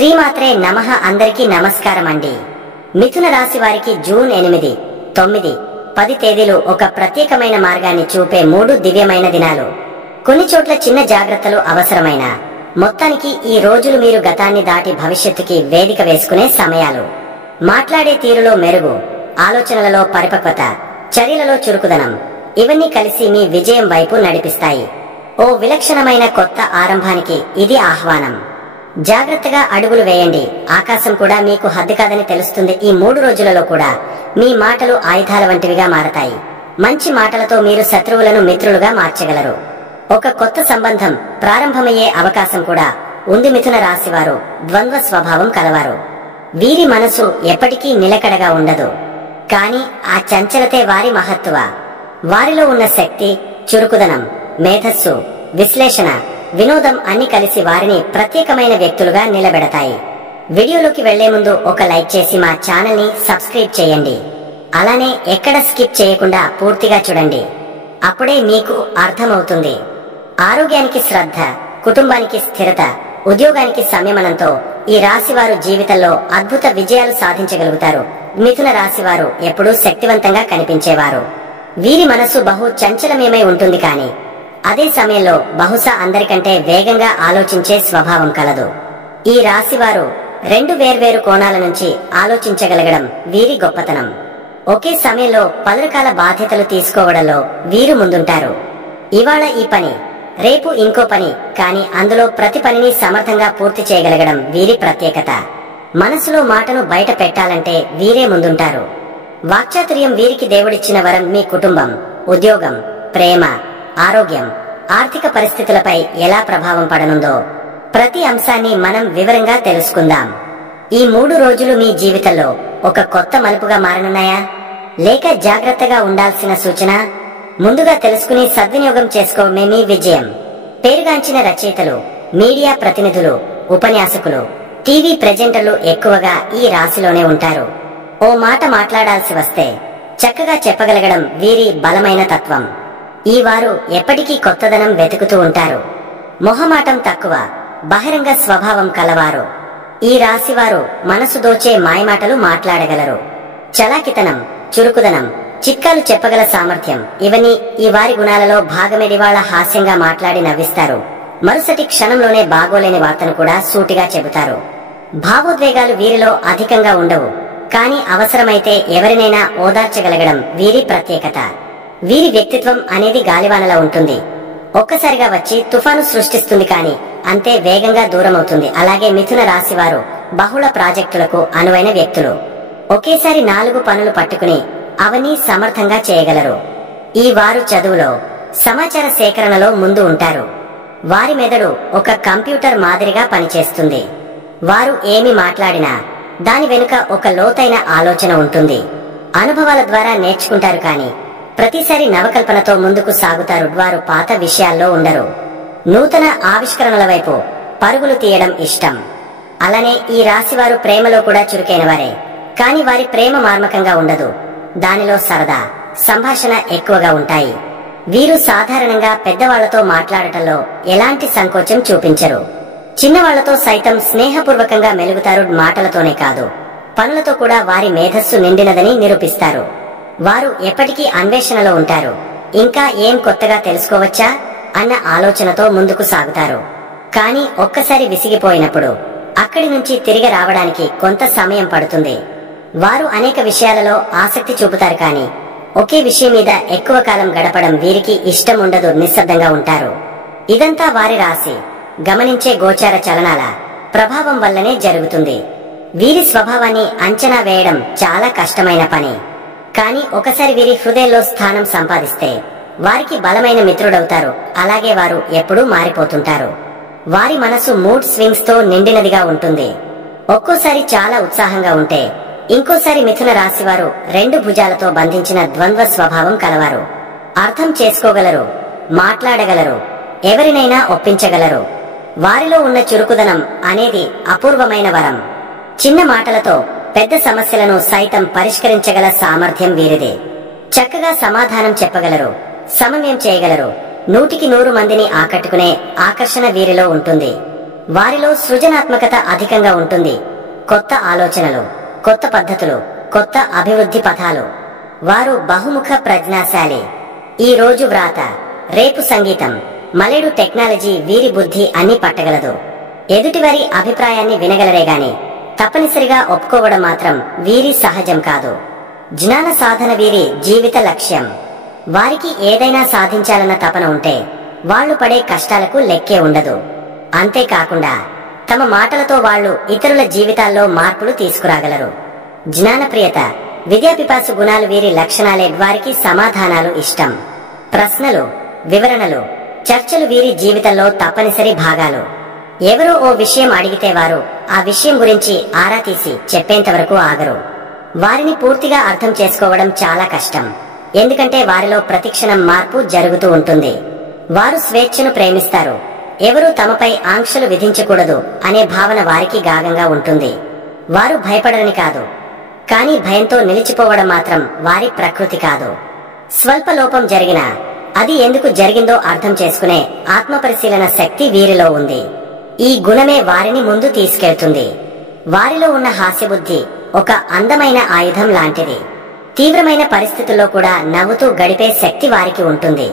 శ్రీమాత్రే నమః. అందరికీ నమస్కారం అండి. మిథున రాశి వారికి జూన్ 8, 9, 10 తేదీలు ఒక ప్రత్యేకమైన మార్గాన్ని చూపే 3 దివ్యమైన దినాలు. కొన్ని చోట్ల చిన్న జాగ్రత్తలు అవసరమైన మొత్తానికి ఈ రోజులు మీరు గతాన్ని దాటి భవిష్యత్తుకి వేదిక వేసుకునే సమయాలు. మాట్లాడే తీరులో మెరుగు, ఆలోచనలలో పరిపక్వత, చర్యలలో చురుకుదనం ఇవన్నీ కలిసి మీ విజయం వైపు నడిపిస్తాయి. ఓ విలక్షణమైన కొత్త ఆరంభానికి ఇది ఆహ్వానం. జాగ్రత్తగా అడుగులు వేయండి. ఆకాశం కూడా మీకు హద్దు కాదని తెలుస్తుంది. ఈ 3 రోజులలో కూడా మీ మాటలు ఆయుధాల వంటివిగా మారతాయి. మంచి మాటలతో మీరు శత్రువులను మిత్రులుగా మార్చగలరు. ఒక కొత్త సంబంధం ప్రారంభమయ్యే అవకాశం కూడా ఉంది. మిథున రాశివారు ద్వంద్వ స్వభావం కలవారు. వీరి మనసు ఎప్పటికీ నిలకడగా ఉండదు. కాని ఆ చంచలతే వారి మహత్తువ. వారిలో ఉన్న శక్తి, చురుకుదనం, మేధస్సు, విశ్లేషణ, వినోదం అన్ని కలిసి వారిని ప్రత్యేకమైన వ్యక్తులుగా నిలబెడతాయి. వీడియోలోకి వెళ్లే ముందు ఒక లైక్ చేసి మా ఛానల్ ని సబ్స్క్రైబ్ చేయండి. అలానే ఎక్కడ స్కిప్ చేయకుండా పూర్తిగా చూడండి. అప్పుడే మీకు అర్థమవుతుంది. ఆరోగ్యానికి శ్రద్ధ, కుటుంబానికి స్థిరత, ఉద్యోగానికి సంయమనంతో ఈ రాశివారు జీవితంలో అద్భుత విజయాలు సాధించగలుగుతారు. మిథున రాశివారు ఎప్పుడూ శక్తివంతంగా కనిపించేవారు. వీరి మనసు బహు చంచలమేమై ఉంటుంది. కాని అదే సమయంలో బహుశా అందరికంటే వేగంగా ఆలోచించే స్వభావం కలదు. ఈ రాశివారు 2 వేర్వేరు కోణాల నుంచి ఆలోచించగలగడం వీరి గొప్పతనం. ఒకే సమయంలో పలు రకాల బాధ్యతలు తీసుకోవడంలో వీరు ముందుంటారు. ఇవాళ ఈ పని, రేపు ఇంకో పని, కాని అందులో ప్రతి పనిని సమర్థంగా పూర్తి చేయగలగడం వీరి ప్రత్యేకత. మనసులో మాటను బయట పెట్టాలంటే వీరే ముందుంటారు. వాక్చాతుర్యం వీరికి దేవుడిచ్చిన వరం. మీ కుటుంబం, ఉద్యోగం, ప్రేమ, ఆరోగ్యం, ఆర్థిక పరిస్థితులపై ఎలా ప్రభావం పడనుందో ప్రతి అంశాన్ని మనం వివరంగా తెలుసుకుందాం. ఈ 3 రోజులు మీ జీవితంలో ఒక కొత్త మలుపుగా మారనున్నాయా, లేక జాగ్రత్తగా ఉండాల్సిన సూచన? ముందుగా తెలుసుకుని సద్వినియోగం చేసుకోవడమే మీ విజయం. పేరుగాంచిన రచయితలు, మీడియా ప్రతినిధులు, ఉపన్యాసకులు, టీవీ ప్రెజెంటర్లు ఎక్కువగా ఈ రాశిలోనే ఉంటారు. ఓ మాట మాట్లాడాల్సి వస్తే చక్కగా చెప్పగలగడం వీరి బలమైన తత్వం. ఈ వారు ఎప్పటికీ కొత్తదనం వెతుకుతూ ఉంటారు. మొహమాటం తక్కువ, బహిరంగ స్వభావం కలవారు. ఈ రాశివారు మనసు దోచే మాయమాటలు మాట్లాడగలరు. చలాకితనం, చురుకుదనం, చిట్కాలు చెప్పగల సామర్థ్యం ఇవన్నీ ఈ వారి గుణాలలో భాగమేదివాళ హాస్యంగా మాట్లాడి నవ్విస్తారు. మరుసటి క్షణంలోనే బాగోలేని వార్తను కూడా సూటిగా చెబుతారు. భావోద్వేగాలు వీరిలో అధికంగా ఉండవు. కాని అవసరమైతే ఎవరినైనా ఓదార్చగలగడం వీరి ప్రత్యేకత. వీరి వ్యక్తిత్వం అనేది గాలివానలా ఉంటుంది. ఒక్కసారిగా వచ్చి తుఫాను సృష్టిస్తుంది, కాని అంతే వేగంగా దూరమవుతుంది. అలాగే మిథున రాశివారు బహుళ ప్రాజెక్టులకు అనువైన వ్యక్తులు. ఒకేసారి 4 పనులు పట్టుకుని అవన్నీ సమర్థంగా చేయగలరు. ఈ వారు చదువులో, సమాచార సేకరణలో ముందు ఉంటారు. వారి మెదడు ఒక కంప్యూటర్ మాదిరిగా పనిచేస్తుంది. వారు ఏమి మాట్లాడినా దాని వెనుక ఒక లోతైన ఆలోచన ఉంటుంది. అనుభవాల ద్వారా నేర్చుకుంటారు, కాని ప్రతిసారి నవకల్పనతో ముందుకు సాగుతారు. వారు పాత విషయాల్లో ఉండరు. నూతన ఆవిష్కరణల వైపు పరుగులు తీయడం ఇష్టం. అలానే ఈ రాశివారు ప్రేమలో కూడా చురుకైన వారే. కాని వారి ప్రేమ మార్మకంగా ఉండదు. దానిలో సరదా, సంభాషణ ఎక్కువగా ఉంటాయి. వీరు సాధారణంగా పెద్దవాళ్లతో మాట్లాడటంలో ఎలాంటి సంకోచం చూపించరు. చిన్నవాళ్లతో సైతం స్నేహపూర్వకంగా మెలుగుతారు. మాటలతోనే కాదు, పనులతో కూడా వారి మేధస్సు నిండినదని నిరూపిస్తారు. వారు ఎప్పటికీ అన్వేషణలో ఉంటారు. ఇంకా ఏం కొత్తగా తెలుసుకోవచ్చా అన్న ఆలోచనతో ముందుకు సాగుతారు. కాని ఒక్కసారి విసిగిపోయినప్పుడు అక్కడి నుంచి తిరిగి రావడానికి కొంత సమయం పడుతుంది. వారు అనేక విషయాలలో ఆసక్తి చూపుతారు, కాని ఒకే విషయం మీద ఎక్కువ కాలం గడపడం వీరికి ఇష్టం ఉండదు. నిశ్శబ్దంగా ఉంటారు. ఇదంతా వారి రాశి గమనించే గోచార చలనాల ప్రభావం వల్లనే జరుగుతుంది. వీరి స్వభావాన్ని అంచనా వేయడం చాలా కష్టమైన పని. కాని ఒకసారి వీరి హృదయంలో స్థానం సంపాదిస్తే వారికి బలమైన మిత్రుడవుతారు. అలాగే వారు ఎప్పుడూ మారిపోతుంటారు. వారి మనసు మూడ్ స్వింగ్స్ తో నిండినదిగా ఉంటుంది. ఒక్కోసారి చాలా ఉత్సాహంగా ఉంటే ఇంకోసారి మిథున రాశివారు 2 భుజాలతో బంధించిన ద్వంద్వ స్వభావం కలవారు. అర్థం చేసుకోగలరు, మాట్లాడగలరు, ఎవరినైనా ఒప్పించగలరు. వారిలో ఉన్న చురుకుదనం అనేది అపూర్వమైన వరం. చిన్న మాటలతో పెద్ద సమస్యలను సైతం పరిష్కరించగల సామర్థ్యం వీరిదే. చక్కగా సమాధానం చెప్పగలరు, సమన్వయం చేయగలరు. 100కి 100 మందిని ఆకట్టుకునే ఆకర్షణ వీరిలో ఉంటుంది. వారిలో సృజనాత్మకత అధికంగా ఉంటుంది. కొత్త ఆలోచనలు, కొత్త పద్ధతులు, కొత్త అభివృద్ధి పథాలు. వారు బహుముఖ ప్రజ్ఞాశాలి. ఈ రోజు వ్రాత, రేపు సంగీతం, మలేడు టెక్నాలజీ వీరి బుద్ధి అన్ని పట్టగలదు. ఎదుటివారి అభిప్రాయాన్ని వినగలరే గాని తప్పనిసరిగా ఒప్పుకోవడం మాత్రం వీరి సహజం కాదు. జ్ఞాన సాధన వీరి జీవిత లక్ష్యం. వారికి ఏదైనా సాధించాలన్న తపన ఉంటే వాళ్లు పడే కష్టాలకు లెక్కే ఉండదు. అంతేకాకుండా తమ మాటలతో వాళ్లు ఇతరుల జీవితాల్లో మార్పులు తీసుకురాగలరు. జ్ఞానప్రియత, విద్యాపిపాసు గుణాలు వీరి లక్షణాలే. వారికి సమాధానాలు ఇష్టం. ప్రశ్నలు, వివరణలు, చర్చలు వీరి జీవితంలో తప్పనిసరి భాగాలు. ఎవరో ఓ విషయం అడిగితే వారు ఆ విషయం గురించి ఆరా తీసి చెప్పేంత వరకు ఆగరు. వారిని పూర్తిగా అర్థం చేసుకోవడం చాలా కష్టం. ఎందుకంటే వారిలో ప్రతిక్షణం మార్పు జరుగుతూ ఉంటుంది. వారు స్వేచ్ఛను ప్రేమిస్తారు. ఎవరూ తమపై ఆంక్షలు విధించకూడదు అనే భావన వారికి గాఢంగా ఉంటుంది. వారు భయపడరని కాదు, కానీ భయంతో నిలిచిపోవడం మాత్రం వారి ప్రకృతి కాదు. స్వల్ప లోపం జరిగినా అది ఎందుకు జరిగిందో అర్థం చేసుకునే ఆత్మపరిశీలన శక్తి వీరిలో ఉంది. ఈ గుణమే వారిని ముందు తీసుకెళ్తుంది. వారిలో ఉన్న హాస్యబుద్ధి ఒక అందమైన ఆయుధం లాంటిది. తీవ్రమైన పరిస్థితుల్లో కూడా నవ్వుతూ గడిపే శక్తి వారికి ఉంటుంది.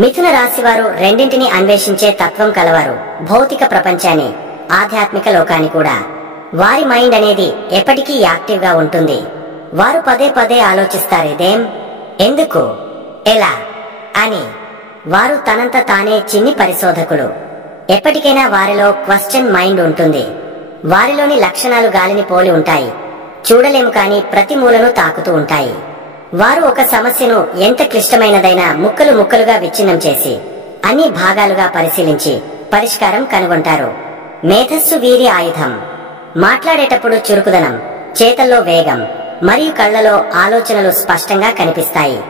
మిథున రాశివారు రెండింటిని అన్వేషించే తత్వం కలవారు. భౌతిక ప్రపంచాన్ని, ఆధ్యాత్మిక లోకాన్ని కూడా. వారి మైండ్ అనేది ఎప్పటికీ యాక్టివ్ గా ఉంటుంది. వారు పదే పదే ఆలోచిస్తారు, ఇదేం, ఎందుకు, ఎలా అని. వారు తనంత తానే చిన్ని పరిశోధకులు. ఎప్పటికైనా వారిలో క్వశ్చన్ మైండ్ ఉంటుంది. వారిలోని లక్షణాలు గాలిని పోలి ఉంటాయి. చూడలేము కాని ప్రతి మూలను తాకుతూ ఉంటాయి. వారు ఒక సమస్యను ఎంత క్లిష్టమైనదైనా ముక్కలు ముక్కలుగా విచ్ఛిన్నం చేసి అన్ని భాగాలుగా పరిశీలించి పరిష్కారం కనుగొంటారు. మేధస్సు వీరి ఆయుధం. మాట్లాడేటప్పుడు చురుకుదనం, చేతల్లో వేగం మరియు కళ్లలో ఆలోచనలు స్పష్టంగా కనిపిస్తాయి.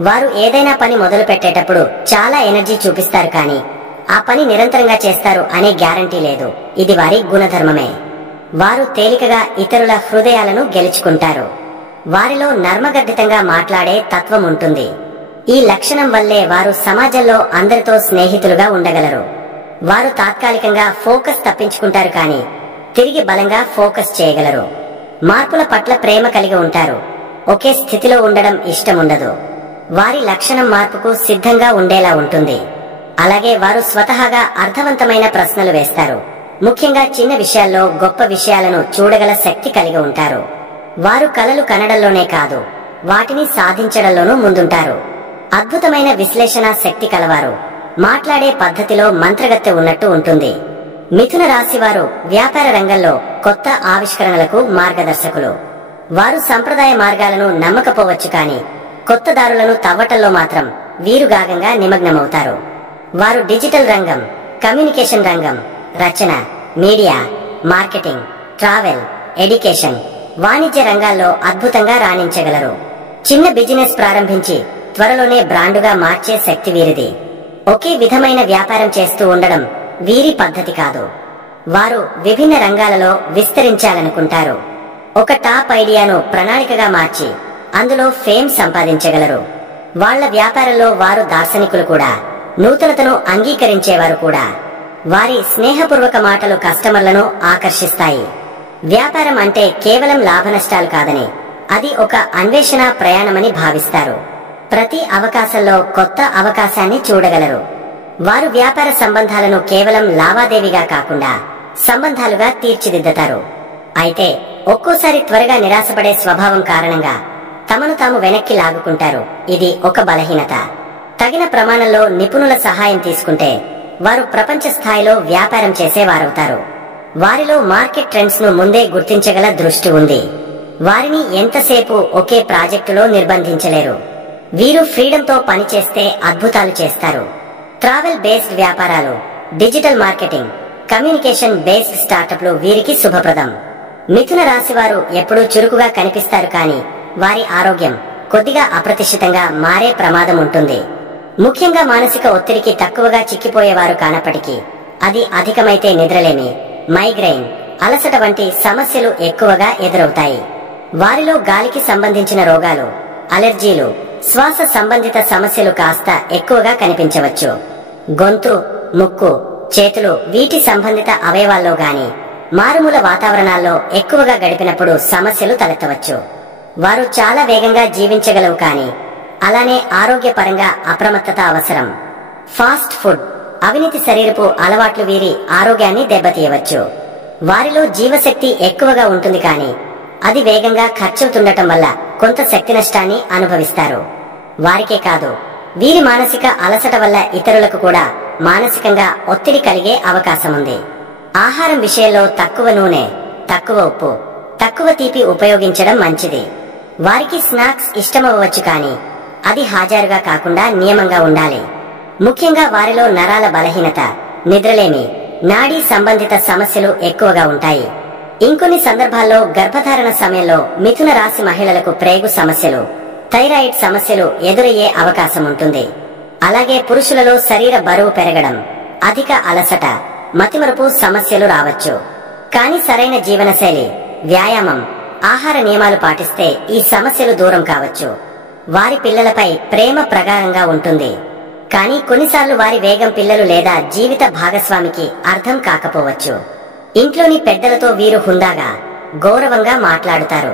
వారు ఏదైనా పని మొదలు పెట్టేటప్పుడు చాలా ఎనర్జీ చూపిస్తారు, కానీ ఆ పని నిరంతరంగా చేస్తారు అనే గ్యారంటీ లేదు. ఇది వారి గుణధర్మమే. వారు తేలికగా ఇతరుల హృదయాలను గెలుచుకుంటారు. వారిలో నర్మగర్భితంగా మాట్లాడే తత్వం ఉంటుంది. ఈ లక్షణం వల్లే వారు సమాజంలో అందరితో స్నేహితులుగా ఉండగలరు. వారు తాత్కాలికంగా ఫోకస్ తప్పించుకుంటారు, కానీ తిరిగి బలంగా ఫోకస్ చేయగలరు. మార్పుల పట్ల ప్రేమ కలిగి ఉంటారు. ఒకే స్థితిలో ఉండడం ఇష్టముండదు. వారి లక్షణం మార్పుకు సిద్ధంగా ఉండేలా ఉంటుంది. అలాగే వారు స్వతహాగా అర్థవంతమైన ప్రశ్నలు వేస్తారు. ముఖ్యంగా చిన్న విషయాల్లో గొప్ప విషయాలను చూడగల శక్తి కలిగి ఉంటారు. వారు కలలు కనడంలోనే కాదు, వాటిని సాధించడంలోనూ ముందుంటారు. అద్భుతమైన విశ్లేషణ శక్తి కలవారు. మాట్లాడే పద్ధతిలో మంత్రగత్తె ఉన్నట్టు ఉంటుంది. మిథున రాశివారు వ్యాపార రంగంలో కొత్త ఆవిష్కరణలకు మార్గదర్శకులు. వారు సంప్రదాయ మార్గాలను నమ్మకపోవచ్చు, కానీ కొత్త దారులను తవ్వటంలో మాత్రం వీరు గాఢంగా నిమగ్నమవుతారు. వారు డిజిటల్ రంగం, కమ్యూనికేషన్ రంగం, రచన, మీడియా, మార్కెటింగ్, ట్రావెల్, ఎడ్యుకేషన్, వాణిజ్య రంగాల్లో అద్భుతంగా రాణించగలరు. చిన్న బిజినెస్ ప్రారంభించి త్వరలోనే బ్రాండుగా మార్చే శక్తి వీరిది. ఒకే విధమైన వ్యాపారం చేస్తూ ఉండడం వీరి పద్ధతి కాదు. వారు విభిన్న రంగాలలో విస్తరించాలనుకుంటారు. ఒక టాప్ ఐడియాను ప్రణాళికగా మార్చి అందులో ఫేమ్ సంపాదించగలరు. వాళ్ల వ్యాపారంలో వారు దార్శనికులు కూడా, నూతనతను అంగీకరించేవారు కూడా. వారి స్నేహపూర్వక మాటలు కస్టమర్లను ఆకర్షిస్తాయి. వ్యాపారం అంటే కేవలం లాభనష్టాలు కాదని, అది ఒక అన్వేషణ ప్రయాణమని భావిస్తారు. ప్రతి అవకాశంలో కొత్త అవకాశాన్ని చూడగలరు. వారు వ్యాపార సంబంధాలను కేవలం లావాదేవీగా కాకుండా సంబంధాలుగా తీర్చిదిద్దుతారు. అయితే ఒక్కోసారి త్వరగా నిరాశపడే స్వభావం కారణంగా తమను తాము వెనక్కి లాగుకుంటారు. ఇది ఒక బలహీనత. తగిన ప్రమాణంలో నిపుణుల సహాయం తీసుకుంటే వారు ప్రపంచ స్థాయిలో వ్యాపారం చేసేవారవుతారు. వారిలో మార్కెట్ ట్రెండ్స్ ను ముందే గుర్తించగల దృష్టి ఉంది. వారిని ఎంతసేపు ఒకే ప్రాజెక్టులో నిర్బంధించలేరు. వీరు ఫ్రీడంతో పనిచేస్తే అద్భుతాలు చేస్తారు. ట్రావెల్ బేస్డ్ వ్యాపారాలు, డిజిటల్ మార్కెటింగ్, కమ్యూనికేషన్ బేస్డ్ స్టార్టప్లు వీరికి శుభప్రదం. మిథున రాశివారు ఎప్పుడూ చురుకుగా కనిపిస్తారు, కానీ వారి ఆరోగ్యం కొద్దిగా అప్రతిష్ఠితంగా మారే ప్రమాదం ఉంటుంది. ముఖ్యంగా మానసిక ఒత్తిడికి తక్కువగా చిక్కిపోయేవారు కానప్పటికీ అది అధికమైతే నిద్రలేమి, మైగ్రెయిన్, అలసట వంటి సమస్యలు ఎక్కువగా ఎదురవుతాయి. వారిలో గాలికి సంబంధించిన రోగాలు, అలెర్జీలు, శ్వాస సంబంధిత సమస్యలు కాస్త ఎక్కువగా కనిపించవచ్చు. గొంతు, ముక్కు, చేతులు, వీటి సంబంధిత అవయవాల్లో గాని మారుమూల వాతావరణాల్లో ఎక్కువగా గడిపినప్పుడు సమస్యలు తలెత్తవచ్చు. వారు చాలా వేగంగా జీవించగలవు, కానీ అలానే ఆరోగ్యపరంగా అప్రమత్తత అవసరం. ఫాస్ట్ ఫుడ్, అవినీతి శరీరపు అలవాట్లు వీరి ఆరోగ్యాన్ని దెబ్బతీయవచ్చు. వారిలో జీవశక్తి ఎక్కువగా ఉంటుంది, కానీ అది వేగంగా ఖర్చవుతుండటం వల్ల కొంత శక్తి నష్టాన్ని అనుభవిస్తారు. వారికే కాదు, వీరి మానసిక అలసట వల్ల ఇతరులకు కూడా మానసికంగా ఒత్తిడి కలిగే అవకాశం ఉంది. ఆహారం విషయంలో తక్కువ నూనె, తక్కువ ఉప్పు, తక్కువ తీపి ఉపయోగించడం మంచిది. వారికి స్నాక్స్ ఇష్టమవ్వచ్చు, కానీ అది హాజరుగా కాకుండా నియమంగా ఉండాలి. ముఖ్యంగా వారిలో నరాల బలహీనత, నిద్రలేమి, నాడీ సంబంధిత సమస్యలు ఎక్కువగా ఉంటాయి. ఇంకొన్ని సందర్భాల్లో గర్భధారణ సమయంలో మిథున రాశి మహిళలకు ప్రేగు సమస్యలు, థైరాయిడ్ సమస్యలు ఎదురయ్యే అవకాశం ఉంటుంది. అలాగే పురుషులలో శరీర బరువు పెరగడం, అధిక అలసట, మతిమరుపు సమస్యలు రావచ్చు. కానీ సరైన జీవనశైలి, వ్యాయామం, ఆహార నియమాలు పాటిస్తే ఈ సమస్యలు దూరం కావచ్చు. వారి పిల్లలపై ప్రేమ ప్రగాఢంగా ఉంటుంది, కానీ కొన్నిసార్లు వారి వేగం పిల్లలు లేదా జీవిత భాగస్వామికి అర్థం కాకపోవచ్చు. ఇంట్లోని పెద్దలతో వీరు హుందాగా, గౌరవంగా మాట్లాడుతారు,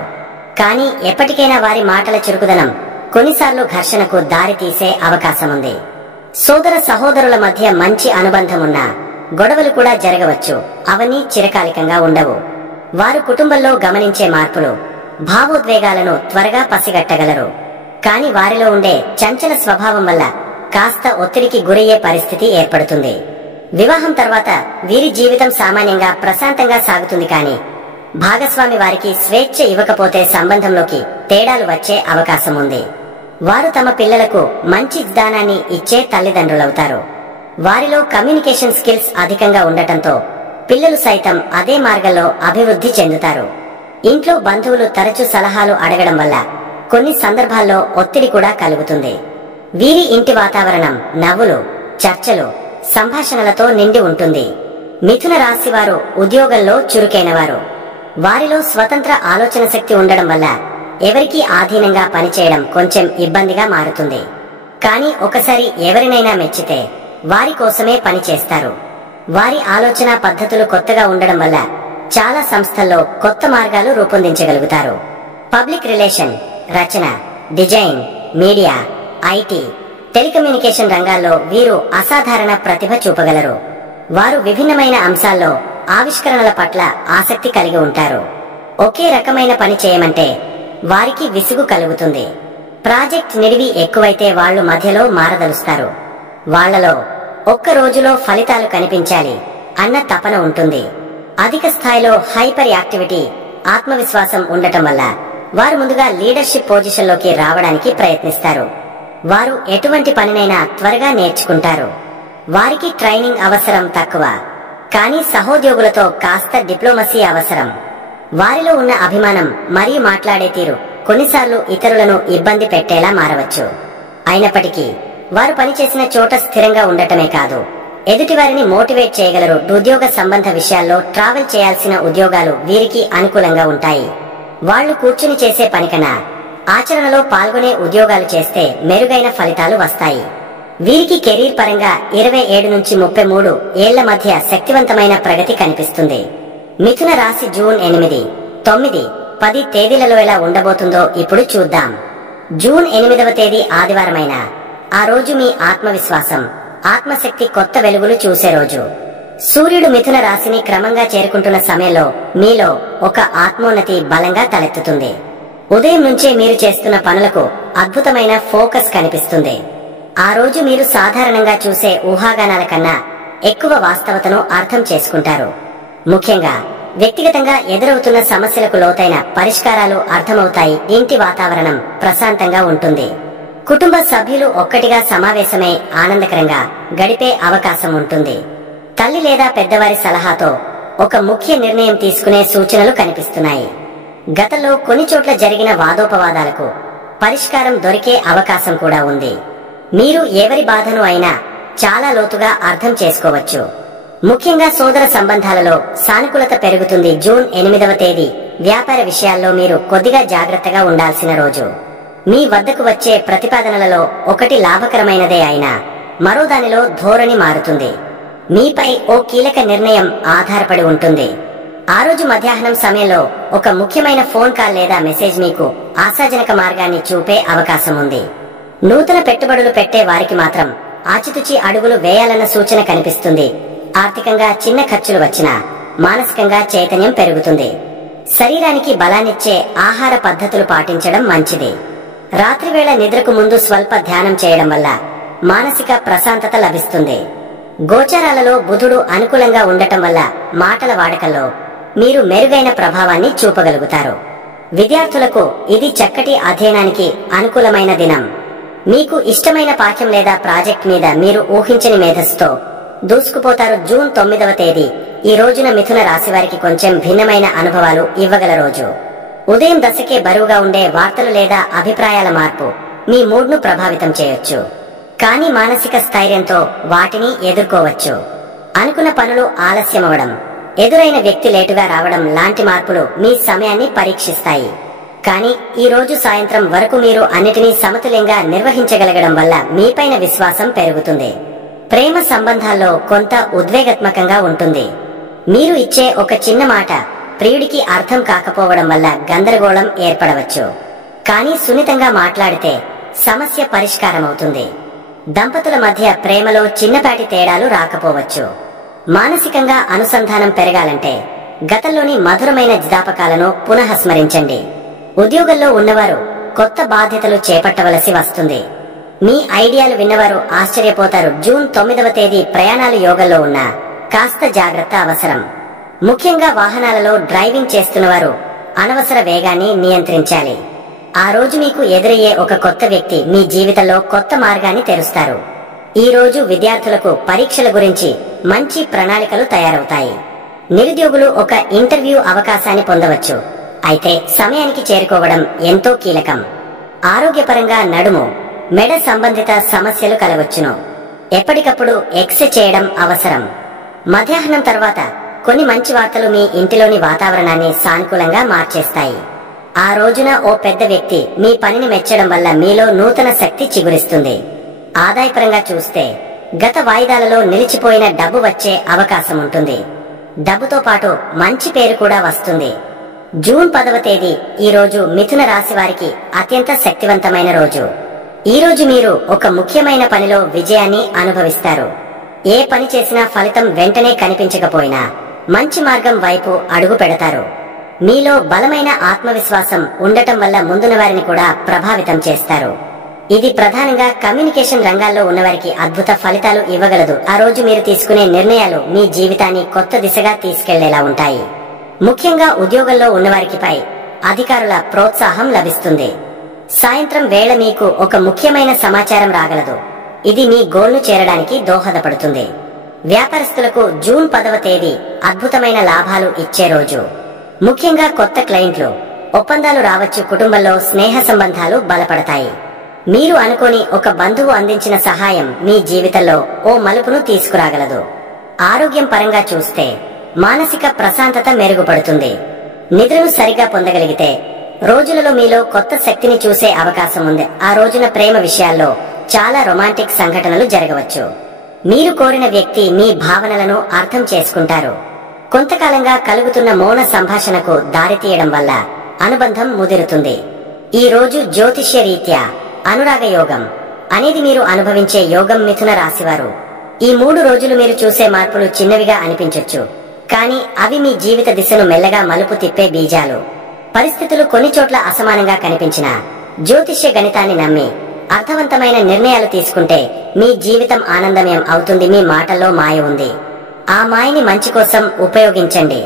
కానీ ఎప్పటికైనా వారి మాటల చురుకుదనం కొన్నిసార్లు ఘర్షణకు దారి తీసే అవకాశముంది. సోదర సహోదరుల మధ్య మంచి అనుబంధం ఉన్నా గొడవలు కూడా జరగవచ్చు. అవన్నీ చిరకాలికంగా ఉండవు. వారు కుటుంబంలో గమనించే మార్పులు, భావోద్వేగాలను త్వరగా పసిగట్టగలరు, కానీ వారిలో ఉండే చంచల స్వభావం వల్ల కాస్త ఒత్తిడికి గురయ్యే పరిస్థితి ఏర్పడుతుంది. వివాహం తర్వాత వీరి జీవితం సామాన్యంగా ప్రశాంతంగా సాగుతుంది, కానీ భాగస్వామి వారికి స్వేచ్ఛ ఇవ్వకపోతే సంబంధంలోకి తేడాలు వచ్చే అవకాశం ఉంది. వారు తమ పిల్లలకు మంచి జ్ఞానాన్ని ఇచ్చే తల్లిదండ్రులవుతారు. వారిలో కమ్యూనికేషన్ స్కిల్స్ అధికంగా ఉండటంతో పిల్లలు సైతం అదే మార్గంలో అభివృద్ధి చెందుతారు. ఇంట్లో బంధువులు తరచూ సలహాలు అడగడం వల్ల కొన్ని సందర్భాల్లో ఒత్తిడి కూడా కలుగుతుంది. వీరి ఇంటి వాతావరణం నవ్వులు, చర్చలు, సంభాషణలతో నిండి ఉంటుంది. మిథున రాశి వారు ఉద్యోగంలో చురుకైనవారు. వారిలో స్వతంత్ర ఆలోచన శక్తి ఉండడం వల్ల ఎవరికీ ఆధీనంగా పనిచేయడం కొంచెం ఇబ్బందిగా మారుతుంది. కానీ ఒకసారి ఎవరినైనా మెచ్చితే వారి కోసమే పనిచేస్తారు. వారి ఆలోచన పద్ధతులు కొత్తగా ఉండడం వల్ల చాలా సంస్థల్లో కొత్త మార్గాలు రూపొందించగలుగుతారు. పబ్లిక్ రిలేషన్, రచన, డిజైన్, మీడియా, ఐటీ, టెలికమ్యూనికేషన్ రంగాల్లో వీరు అసాధారణ ప్రతిభ చూపగలరు. వారు విభిన్నమైన అంశాల్లో ఆవిష్కరణల పట్ల ఆసక్తి కలిగి ఉంటారు. ఒకే రకమైన పని చేయమంటే వారికి విసుగు కలుగుతుంది. ప్రాజెక్ట్ నిడివి ఎక్కువైతే వాళ్లు మధ్యలో మారదలుస్తారు. వాళ్లలో ఒక్క రోజులో ఫలితాలు కనిపించాలి అన్న తపన ఉంటుంది. అధిక స్థాయిలో హైపర్ యాక్టివిటీ, ఆత్మవిశ్వాసం ఉండటం వల్ల వారు ముందుగా లీడర్షిప్ పొజిషన్లోకి రావడానికి ప్రయత్నిస్తారు. వారు ఎటువంటి పనినైనా త్వరగా నేర్చుకుంటారు. వారికి ట్రైనింగ్ అవసరం తక్కువ, కానీ సహోద్యోగులతో కాస్త డిప్లొమసీ అవసరం. వారిలో ఉన్న అభిమానం మరియు మాట్లాడే తీరు కొన్నిసార్లు ఇతరులను ఇబ్బంది పెట్టేలా మారవచ్చు. అయినప్పటికీ వారు పనిచేసిన చోట స్థిరంగా ఉండటమే కాదు, ఎదుటివారిని మోటివేట్ చేయగలరు. ఉద్యోగ సంబంధ విషయాల్లో ట్రావెల్ చేయాల్సిన ఉద్యోగాలు వీరికి అనుకూలంగా ఉంటాయి. వాళ్లు కూర్చుని చేసే పనికన్నా ఆచరణలో పాల్గొనే ఉద్యోగాలు చేస్తే మెరుగైన ఫలితాలు వస్తాయి. వీరికి కెరీర్ పరంగా 27 నుంచి 33 ఏళ్ల మధ్య శక్తివంతమైన ప్రగతి కనిపిస్తుంది. మిథున రాశి జూన్ 8, 9, 10 తేదీలలో ఎలా ఉండబోతుందో ఇప్పుడు చూద్దాం. జూన్ 8వ తేదీ ఆదివారమైన ఆ రోజు మీ ఆత్మవిశ్వాసం, ఆత్మశక్తి కొత్త వెలుగులు చూసే రోజు. సూర్యుడు మిథున రాశిని క్రమంగా చేరుకుంటున్న సమయంలో మీలో ఒక ఆత్మోన్నతి బలంగా తలెత్తుతుంది. ఉదయం నుంచే మీరు చేస్తున్న పనులకు అద్భుతమైన ఫోకస్ కనిపిస్తుంది. ఆ రోజు మీరు సాధారణంగా చూసే ఊహాగానాల కన్నా ఎక్కువ వాస్తవతను అర్థం చేసుకుంటారు. ముఖ్యంగా వ్యక్తిగతంగా ఎదురవుతున్న సమస్యలకు లోతైన పరిష్కారాలు అర్థమవుతాయి. ఇంటి వాతావరణం ప్రశాంతంగా ఉంటుంది. కుటుంబ సభ్యులు ఒక్కటిగా సమావేశమై ఆనందకరంగా గడిపే అవకాశం ఉంటుంది. తల్లి లేదా పెద్దవారి సలహాతో ఒక ముఖ్య నిర్ణయం తీసుకునే సూచనలు కనిపిస్తున్నాయి. గతంలో కొన్ని చోట్ల జరిగిన వాదోపవాదాలకు పరిష్కారం దొరికే అవకాశం కూడా ఉంది. మీరు ఎవరి బాధను అయినా చాలా లోతుగా అర్థం చేసుకోవచ్చు. ముఖ్యంగా సోదర సంబంధాలలో సానుకూలత పెరుగుతుంది. జూన్ 8వ తేదీ వ్యాపార విషయాల్లో మీరు కొద్దిగా జాగ్రత్తగా ఉండాల్సిన రోజు. మీ వద్దకు వచ్చే ప్రతిపాదనలలో ఒకటి లాభకరమైనదే అయినా మరో దానిలో ధోరణి మారుతుంది. మీపై ఓ కీలక నిర్ణయం ఆధారపడి ఉంటుంది. ఆ రోజు మధ్యాహ్నం సమయంలో ఒక ముఖ్యమైన ఫోన్ కాల్ లేదా మెసేజ్ మీకు ఆశాజనక మార్గాన్ని చూపే అవకాశం ఉంది. నూతన పెట్టుబడులు పెట్టే వారికి మాత్రం ఆచితూచి అడుగులు వేయాలన్న సూచన కనిపిస్తుంది. ఆర్థికంగా చిన్న ఖర్చులు వచ్చినా మానసికంగా చైతన్యం పెరుగుతుంది. శరీరానికి బలాన్నిచ్చే ఆహార పద్ధతులు పాటించడం మంచిది. రాత్రివేళ నిద్రకు ముందు స్వల్ప ధ్యానం చేయడం వల్ల మానసిక ప్రశాంతత లభిస్తుంది. గోచారాలలో బుధుడు అనుకూలంగా ఉండటం వల్ల మాటల వాడకల్లో మీరు మెరుగైన ప్రభావాన్ని చూపగలుగుతారు. విద్యార్థులకు ఇది చక్కటి అధ్యయనానికి అనుకూలమైన దినం. మీకు ఇష్టమైన పాఠ్యం లేదా ప్రాజెక్ట్ మీద మీరు ఊహించని మేధస్సుతో దూసుకుపోతారు. జూన్ 9వ తేదీ ఈ రోజున మిథున రాశి వారికి కొంచెం భిన్నమైన అనుభవాలు ఇవ్వగల రోజు. ఉదయం దశకే బరువుగా ఉండే వార్తలు లేదా అభిప్రాయాల మార్పు మీ మూడ్ను ప్రభావితం చేయొచ్చు. కానీ మానసిక స్థైర్యంతో వాటిని ఎదుర్కోవచ్చు. అనుకున్న పనులు ఆలస్యమవడం, ఎదురైన వ్యక్తి లేటుగా రావడం లాంటి మార్పులు మీ సమయాన్ని పరీక్షిస్తాయి. కానీ ఈ రోజు సాయంత్రం వరకు మీరు అన్నిటినీ సమతుల్యంగా నిర్వహించగలగడం వల్ల మీపైన విశ్వాసం పెరుగుతుంది. ప్రేమ సంబంధాల్లో కొంత ఉద్వేగాత్మకంగా ఉంటుంది. మీరు ఇచ్చే ఒక చిన్న మాట ప్రియుడికి అర్థం కాకపోవడం వల్ల గందరగోళం ఏర్పడవచ్చు. కానీ సున్నితంగా మాట్లాడితే సమస్య పరిష్కారమవుతుంది. దంపతుల మధ్య ప్రేమలో చిన్నపాటి తేడాలు రాకపోవచ్చు. మానసికంగా అనుసంధానం పెరగాలంటే గతంలోని మధురమైన జ్ఞాపకాలను పునఃస్మరించండి. ఉద్యోగంలో ఉన్నవారు కొత్త బాధ్యతలు చేపట్టవలసి వస్తుంది. మీ ఐడియాలు విన్నవారు ఆశ్చర్యపోతారు. జూన్ 9వ తేదీ ప్రయాణాలు యోగంలో ఉన్న కాస్త జాగ్రత్త అవసరం. ముఖ్యంగా వాహనాలలో డ్రైవింగ్ చేస్తున్నవారు అనవసర వేగాన్ని నియంత్రించాలి. ఆ రోజు మీకు ఎదురయ్యే ఒక కొత్త వ్యక్తి మీ జీవితంలో కొత్త మార్గాన్ని తెరుస్తారు. ఈ రోజు విద్యార్థులకు పరీక్షల గురించి మంచి ప్రణాళికలు తయారవుతాయి. నిరుద్యోగులు ఒక ఇంటర్వ్యూ అవకాశాన్ని పొందవచ్చు. అయితే సమయానికి చేరుకోవడం ఎంతో కీలకం. ఆరోగ్యపరంగా నడుము, మెడ సంబంధిత సమస్యలు కలగొచ్చును. ఎప్పటికప్పుడు ఎక్సర్సైజ్ చేయడం అవసరం. మధ్యాహ్నం తర్వాత కొన్ని మంచి వార్తలు మీ ఇంటిలోని వాతావరణాన్ని సానుకూలంగా మార్చేస్తాయి. ఆ రోజున ఓ పెద్ద వ్యక్తి మీ పనిని మెచ్చడం వల్ల మీలో నూతన శక్తి చిగురిస్తుంది. ఆదాయపరంగా చూస్తే గత వాయిదాలలో నిలిచిపోయిన డబ్బు వచ్చే అవకాశం ఉంటుంది. డబ్బుతో పాటు మంచి పేరు కూడా వస్తుంది. జూన్ 10వ తేదీ ఈ రోజు మిథున రాశి వారికి అత్యంత శక్తివంతమైన రోజు. ఈ రోజు మీరు ఒక ముఖ్యమైన పనిలో విజయాన్ని అనుభవిస్తారు. ఏ పని చేసినా ఫలితం వెంటనే కనిపించకపోయినా మంచి మార్గం వైపు అడుగు పెడతారు. మీలో బలమైన ఆత్మవిశ్వాసం ఉండటం వల్ల ముందున్న వారిని కూడా ప్రభావితం చేస్తారు. ఇది ప్రధానంగా కమ్యూనికేషన్ రంగాల్లో ఉన్నవారికి అద్భుత ఫలితాలు ఇవ్వగలదు. ఆ రోజు మీరు తీసుకునే నిర్ణయాలు మీ జీవితాన్ని కొత్త దిశగా తీసుకెళ్లేలా ఉంటాయి. ముఖ్యంగా ఉద్యోగంలో ఉన్నవారికిపై అధికారుల ప్రోత్సాహం లభిస్తుంది. సాయంత్రం వేళ మీకు ఒక ముఖ్యమైన సమాచారం రాగలదు. ఇది మీ గోల్ను చేరడానికి దోహదపడుతుంది. వ్యాపారస్తులకు జూన్ 10వ తేదీ అద్భుతమైన లాభాలు ఇచ్చే రోజు. ముఖ్యంగా కొత్త క్లయింట్లు, ఒప్పందాలు రావచ్చు. కుటుంబంలో స్నేహ సంబంధాలు బలపడతాయి. మీరు అనుకోని ఒక బంధువు అందించిన సహాయం మీ జీవితంలో ఓ మలుపును తీసుకురాగలదు. ఆరోగ్యం పరంగా చూస్తే మానసిక ప్రశాంతత మెరుగుపడుతుంది. నిద్రను సరిగా పొందగలిగితే రోజులలో మీలో కొత్త శక్తిని చూసే అవకాశం ఉంది. ఆ రోజున ప్రేమ విషయాల్లో చాలా రొమాంటిక్ సంఘటనలు జరగవచ్చు. మీరు కోరిన వ్యక్తి మీ భావనలను అర్థం చేసుకుంటారు. కొంతకాలంగా కలుగుతున్న మౌన సంభాషణకు దారితీయడం వల్ల అనుబంధం ముదిరుతుంది. ఈ రోజు జ్యోతిష్య రీత్యా అనురాగ యోగం అనేది మీరు అనుభవించే యోగం. మిథున రాశివారు ఈ 3 రోజులు మీరు చూసే మార్పులు చిన్నవిగా అనిపించొచ్చు. కానీ అవి మీ జీవిత దిశను మెల్లగా మలుపు తిప్పే బీజాలు. పరిస్థితులు కొన్ని చోట్ల అసమానంగా కనిపించినా జ్యోతిష్య గణితాన్ని నమ్మి అర్థవంతమైన నిర్ణయాలు తీసుకుంటే మీ జీవితం ఆనందమయం అవుతుంది. మీ మాటల్లో మాయ ఉంది. ఆ మాయని మంచి కోసం ఉపయోగించండి.